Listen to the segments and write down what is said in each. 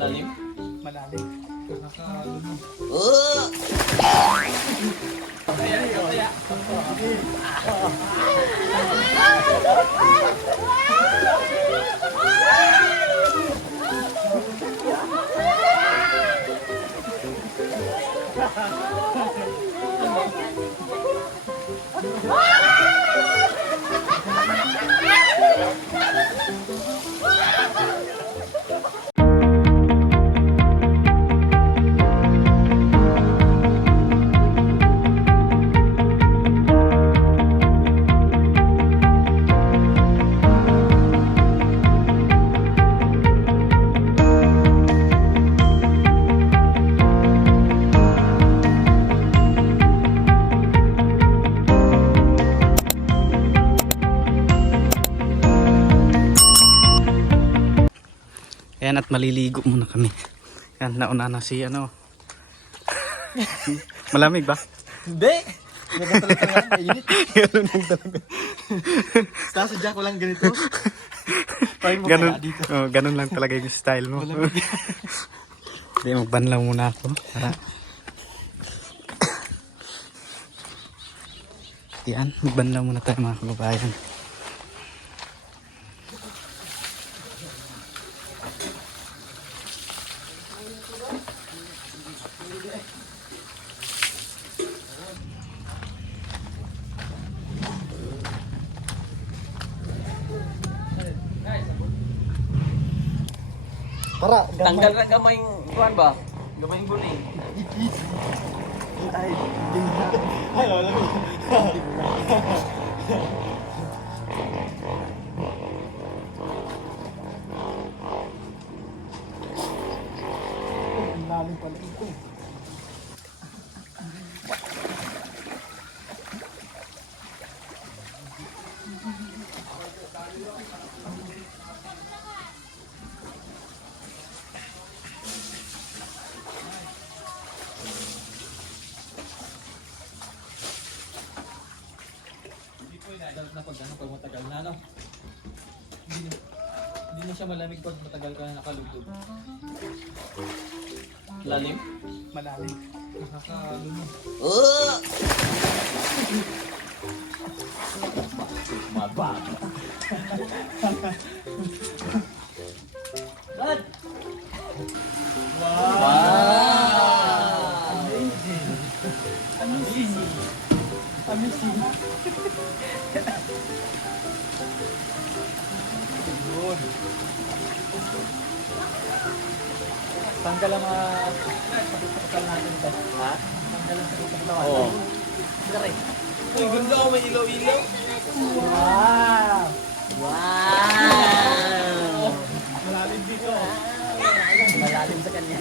Malalim? Malalim. Nakaluno. Ayan, at maliligo muna kami. Yan, nauna na si ano. Malamig ba? Hindi! Ganun talaga mainit. Ganun lang talaga. Sasadya ko lang ganito. Parang Ganun, magkala dito. oh, ganun lang talaga yung style mo. Hindi, magbanlaw muna ako. Para. Yan, magbanlaw muna tayo mga kababayan. Para, Tanggal na gamayng kuhan ba? Gamayng guling. Ay, ay, wala mo. Ang lalim pala ito. Pag matagal na, no? Hindi na siya malamig pag matagal ka na nakalugtog. Lalim? Malalim. Nakaluno. Mabag. Dad! Wow! Amazing! Amazing! Amazing. Yun. Tanggal ang mga sakit natin ito. Ha? Tanggal ang sakit ng katawan. Oo. Sorry. Uy, ganda ko, may ilaw-ilaw. Wow! Wow! Malalim dito. Malalim sa kanya.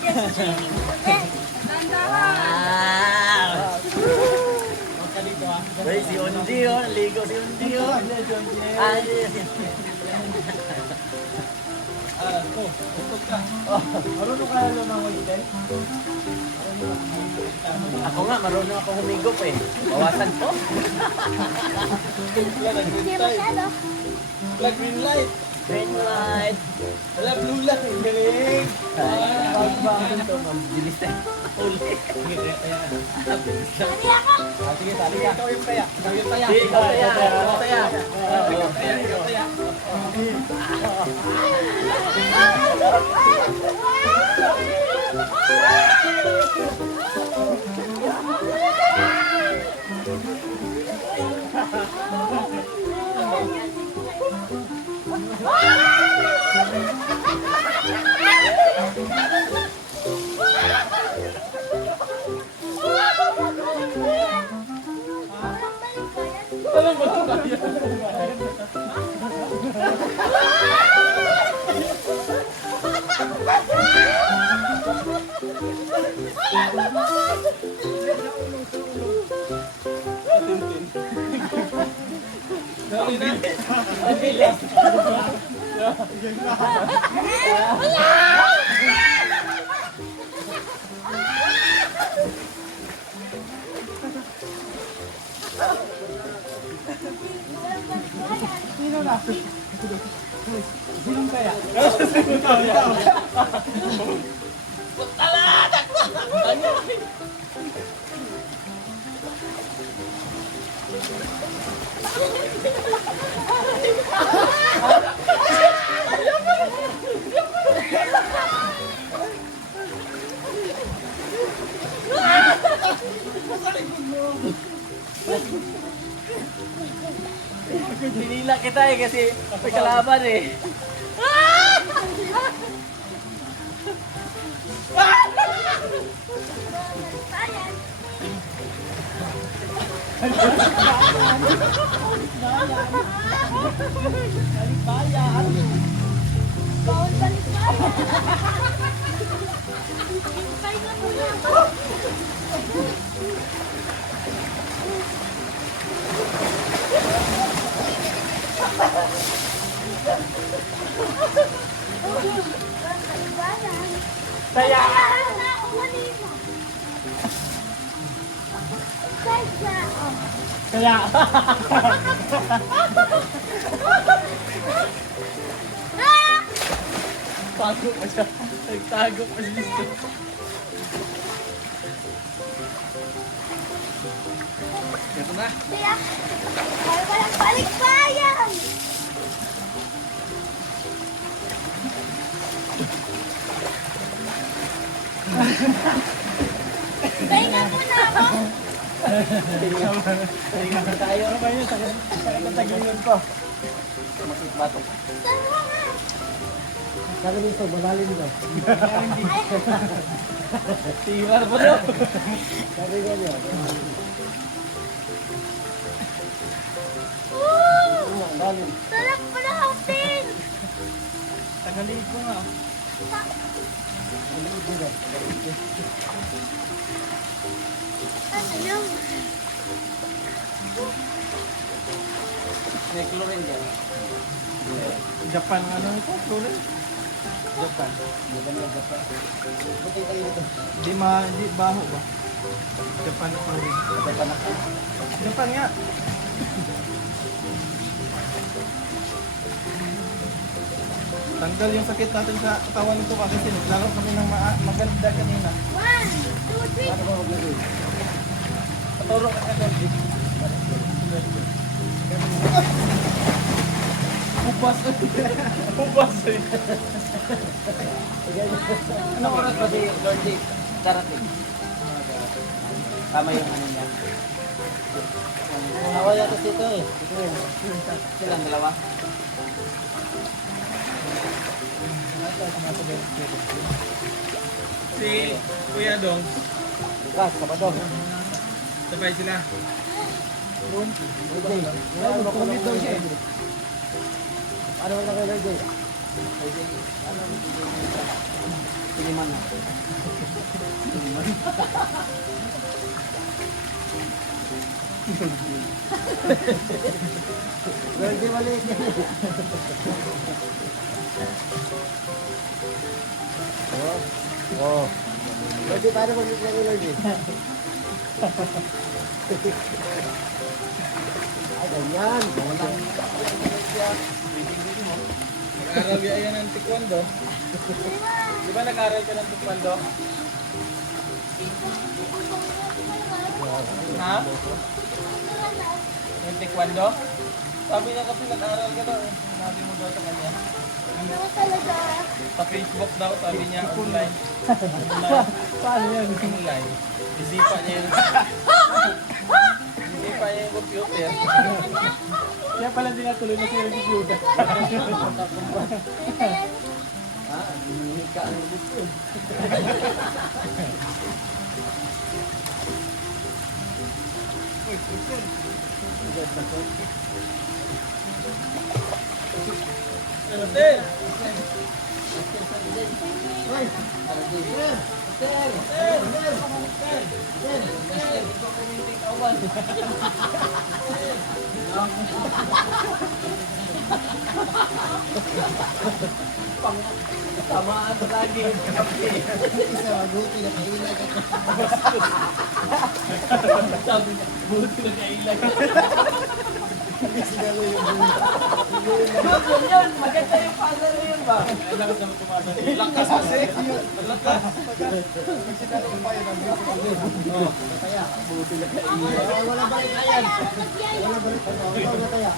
Personal. Wow! Huwag ka dito ah. Uy, si Undi oh. Ligo si Undi oh. Ay, Tutok ka. Marunong ka lumangoy din? ako nga, marunong ako humigop eh. Bawasan ko. Wala, nag-green tayo. Wala, green light. Green light. Wala, blue light. Ang galing. Ba ito, ma'am? Bilis na. Uli. Sige, tali ka. Ikaw yung kaya. Ikaw yung kaya. Ikaw kaya. Ikaw kaya. Ikaw kaya. Alam mo ito kaya. Sinong kaya? Sinila kita eh kasi may kalaban eh. Bawal balik bayan. Hintay na muna ako. Kaya! Kaya! Tago pa siya. Nagtago pa siya dito. Ito na. Kaya, ay walang balikbayan! Pahinga muna ako! Tingnan na tayo. Ano ba yun? Sakit ang taglingon ko. Makit batok. Sarwa nga! Sabi nito, malalim daw. Tiwar mo daw. Sabi ko niya. Woo! Malalim. Sarap pala hotel! Tagaliit ko nga. Ano yung... May chlorine dyan. Japan ang ano ito? Flores? Japan. Buti tayo dito. Di baho ba? Japan ang Flores. Japan ako. Japan nga. Tanggal yung sakit natin sa katawan nito kasi laro kami ng maganda kanina. 1, 2, 3. Ano ba maglagay? Paturo ka ka doon. Ubas. Ubas eh. Anong oras ba si Lord J? Darating. Tama yung ano niya. Nawala yata dito eh. Silang dalawa. Si Kuya Dong. Bukas, Sabado. Sabay sila. Ano ba kumit daw siya eh. Ano ba na kayo Piliman na. Lorde maliit yan. Oh. Lorde, paano mag-isla ko, Lorde? Ay, ganyan. Nag-aral yan ng taekwondo. Di ba nag-aral ka ng taekwondo? Ha? Yung taekwondo? Sabi niya kasi nag-aral ka daw. Sinabi mo daw sa kanya. Ano talaga? Sa Facebook daw, sabi niya online. Online. Paano yan? Online. Isipa niya yun. Isipa niya yung computer. Kaya pala dinatuloy na siya yung computer. Ka ang gusto. Tamaan mo lagi. Isa, mabuti na kahilag ako. Sabi niya, buti na kailan. Hindi sinalo yung bulo. Yun, maganda yung puzzle na yun ba? Ay, lakas naman pumasok. Lakas kasi. Lakas. Pag sinalo yung bayan, ang bulo. Oo. Kaya, buti na kayo. Wala Wala balik na yan. Wala balik. Ikaw na kaya.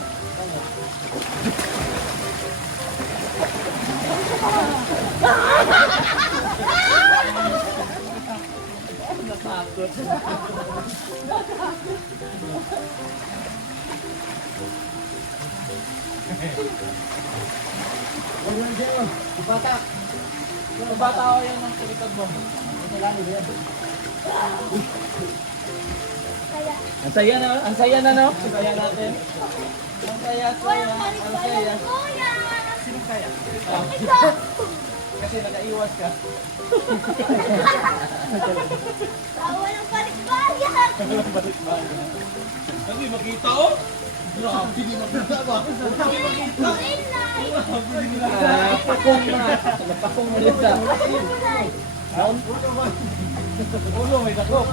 Natakot. Huwag lang dyan. Ipata. Yung bata ko yan ang sa mo. Kaya, Ang saya na, ang saya na no? Ang saya natin. Ang saya, walang ang balik-balik saya. kuya. Sino kaya? Ikaw. Kasi nagaiwas ka. Walang balik-balik. Walang balik ba? Hindi makita oh. Grabe, hindi makita ba? Inay. Napakong na. Napakong na yun sa. Inay. Ulo, may takop.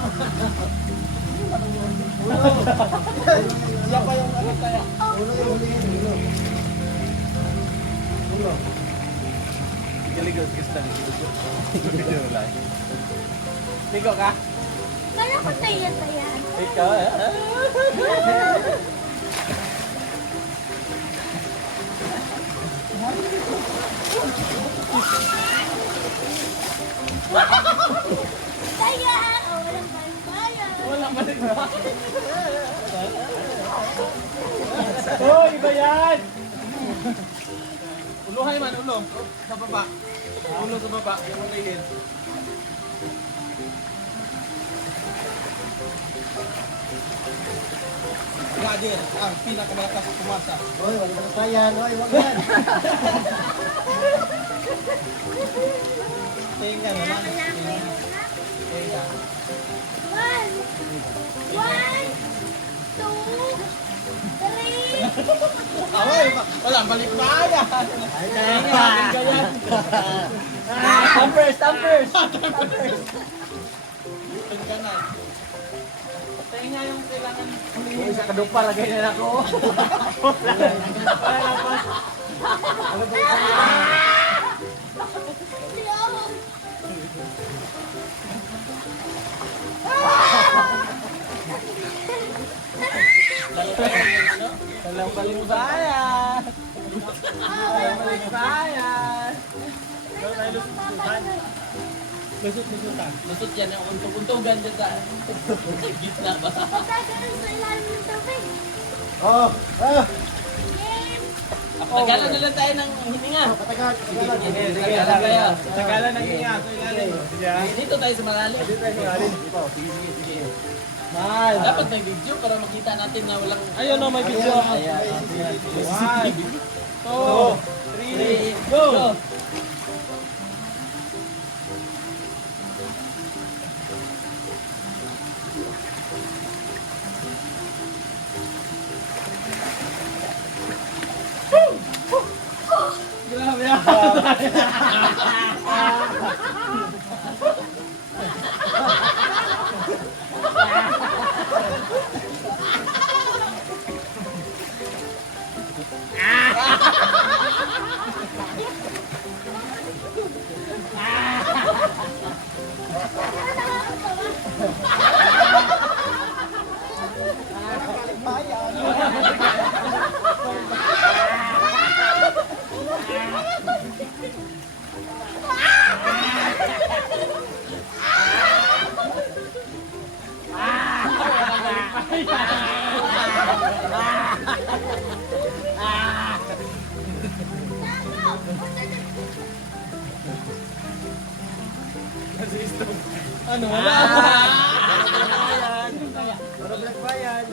Siya pa yung ano kaya? Ulo yung hulihin. Ulo. Ulo. Galigos ka sa Ligo ka? Kaya ko saya-sayan. Ikaw Kaya, walang balik-balik. Walang balik ba? Hoy, iba yan! Uluhay man, ulo. Sa baba. Ulo sa baba. Yung ulihin. Roger, ang pinakamalakas pumasa. Hoy, wala balik na yan. Hoy, wag yan. Tingnan Kaya naman. wala ko yun. Tingnan. One. One. Two. Three. Away, wala balik pa yan. Stampers, stampers. Pagkanan. Patayin niya yung kailangan hulihin. Sa kadupa, lagay na ako. Hindi ako. Walang balik bayan. Walang balik bayan. Lusot-lusotan. Lusot yan yung untog-untogan dyan sa gitna ba? Magkakaroon sa ilalim ng tubig. Oh, ah. Game. Tagalan na lang tayo ng hininga. Patagal. Tagalan tayo. Tagalan ng hininga. Dito tayo sa malalim. Dito tayo sa malalim. Sige. Dapat may video para makita natin na walang... Ayun o, may video. Ayan. 1, 2, 3, go! Grabe yan. Ano? Para black bayan.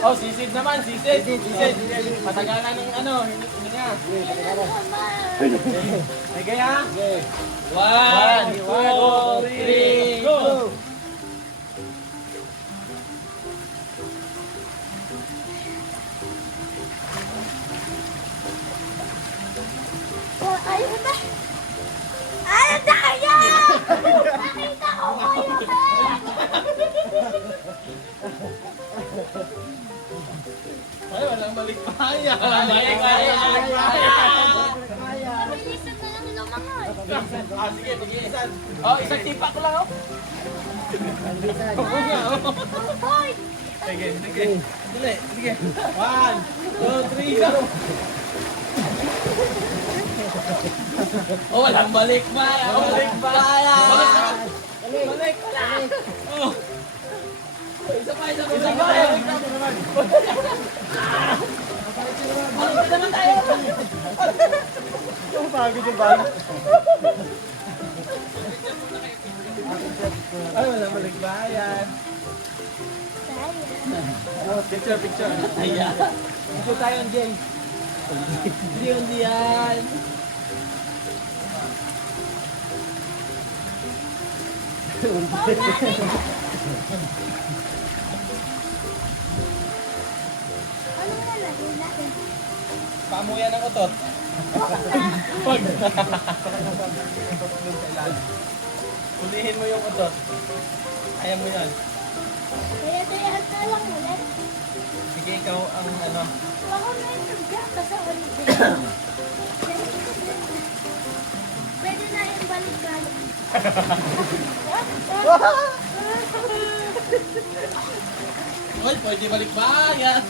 Oh, CCTV Sisid naman, sisid. Sisid. Patagalan ng ano, hindi nga. Ay kaya? 1, 2, 3, go! Ayaw na! Ayaw na kayo! Nakita ko kayo Ay, walang balik paya. Mabilisan na lang lumangoy. Sige, sige. Oh, isang tipa ko lang, oh. Hoy! Sige, sige. Dili, sige. 1, 2, 3, go! Oh, walang balik paya. Balik paya. Balik pala. Oh. Isa pa, isa pa. Isa pa. Balik naman tayo. Pagod yung bala. Ay, walang balik bayan. Picture, picture. Ayan. Ito tayo, Jay. Hindi yan. Ano na lagay natin? Pamuyan ng utot. Pag. Hulihin mo yung utot. Kaya mo yan. Kaya dayan na lang ulit. Sige, ikaw ang ano. Ako na yung nagkaka sa ulit. Pwede na yung balik-balik. Hoy, pwede balik bayan.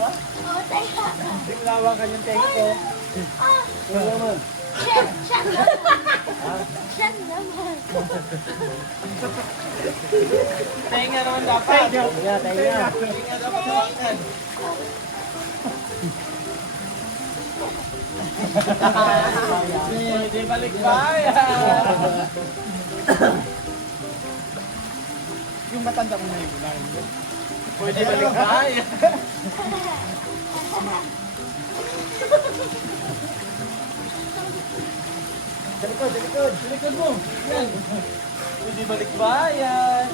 Oo, teka. Tinglawa ka yung take ko. Ah! Ano naman? Siya naman. Siya naman. Tenga naman dapat. Tenga, tenga. Tenga dapat hawakan. Pwede balik bayan. Yung matanda ko na yun. Pwede balik bayan. Dalikod, dalikod. Likod mo. Yan. Pwede balik bayan.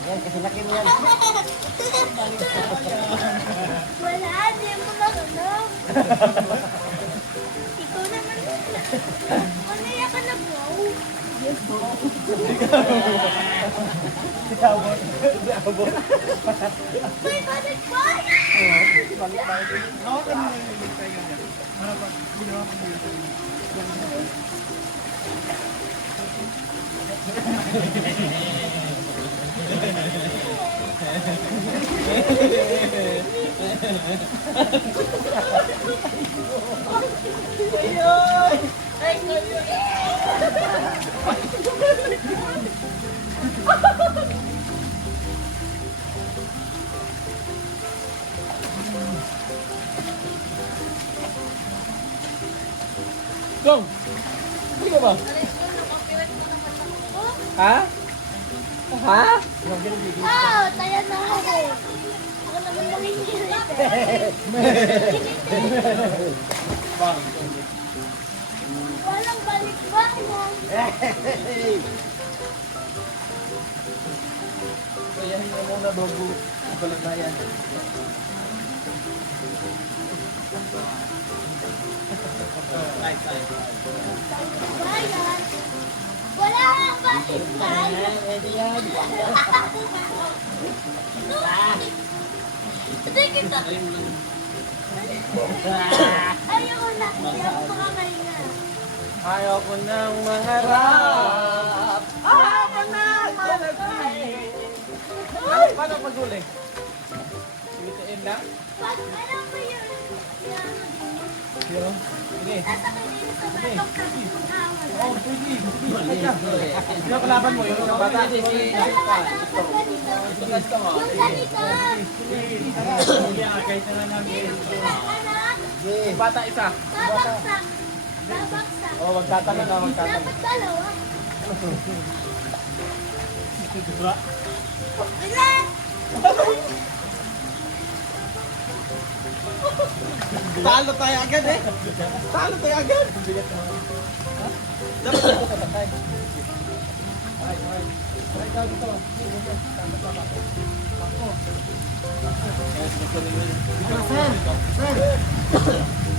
Yan, kasi laki mo yan. Wala, di mo marunong. Ikaw naman. Manaya ka na, bro. May balik ba? Hawakan mo yung tenga niya. Para pag ginawa ko yung Go! Sige ba? Ha? Ha? Oh, tayo na ako. Ako naman nangingirit eh. Walang balik ba? Ayan mo muna bago balik bayan. Right, right. Bayan. Wala nga balik bayan. Pwede yan. Hindi kita. Ayaw na. Hindi ako makakahinga. Ayaw ko nang mangarap. Ayaw ko nang malagay. Paano pag-uli? Iwitiin na? Pag alam mo yun. Yan. Sige. Nasa kanina sa batok sa bungawan. Oh, pwede. Sino kalaban mo? Yung isang bata? Dalawa dapat ganito. Yung ganito. Kahit na lang namin. Anak. Yung bata isa. Babaksak. Babaksak. Oh, magtatanong na, magtatanong. Dapat dalawa. Bilis! Talo tayo agad eh. Talo tayo agad. Dapat ito tatay.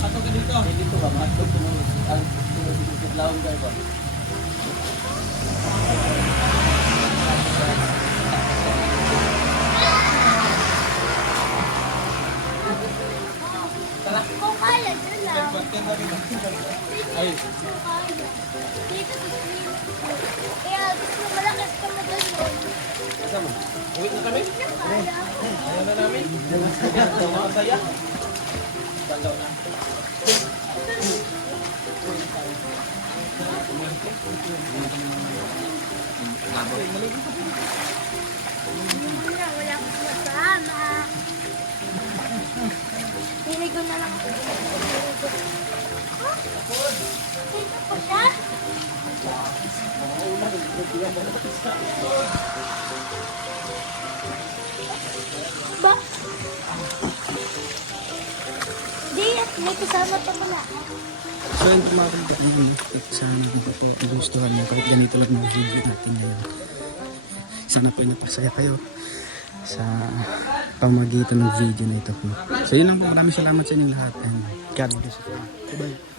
Ato ka dito. Dito ba? Mato tumunod. Ang tumunod laon ka ba? Kung kaya, dyan lang. Ay, Kung kaya. Dito sa screen. Kaya gusto malakas ka mo doon. kasama. Uwi na kami. Kaya. Ayaw na namin. Masaya. Bandaw na. Wala akong kasama. Piligo na lang ako. Dito po siya? Ba? Di, may kasama pa pala. So yun po mga kapatid, at sana po gustuhan nyo kahit ganito lang mga video natin ngayon. Sana po napasaya kayo sa pamagitan ng video na ito po. So yun lang po, maraming salamat sa inyong lahat and God bless you. Bye bye.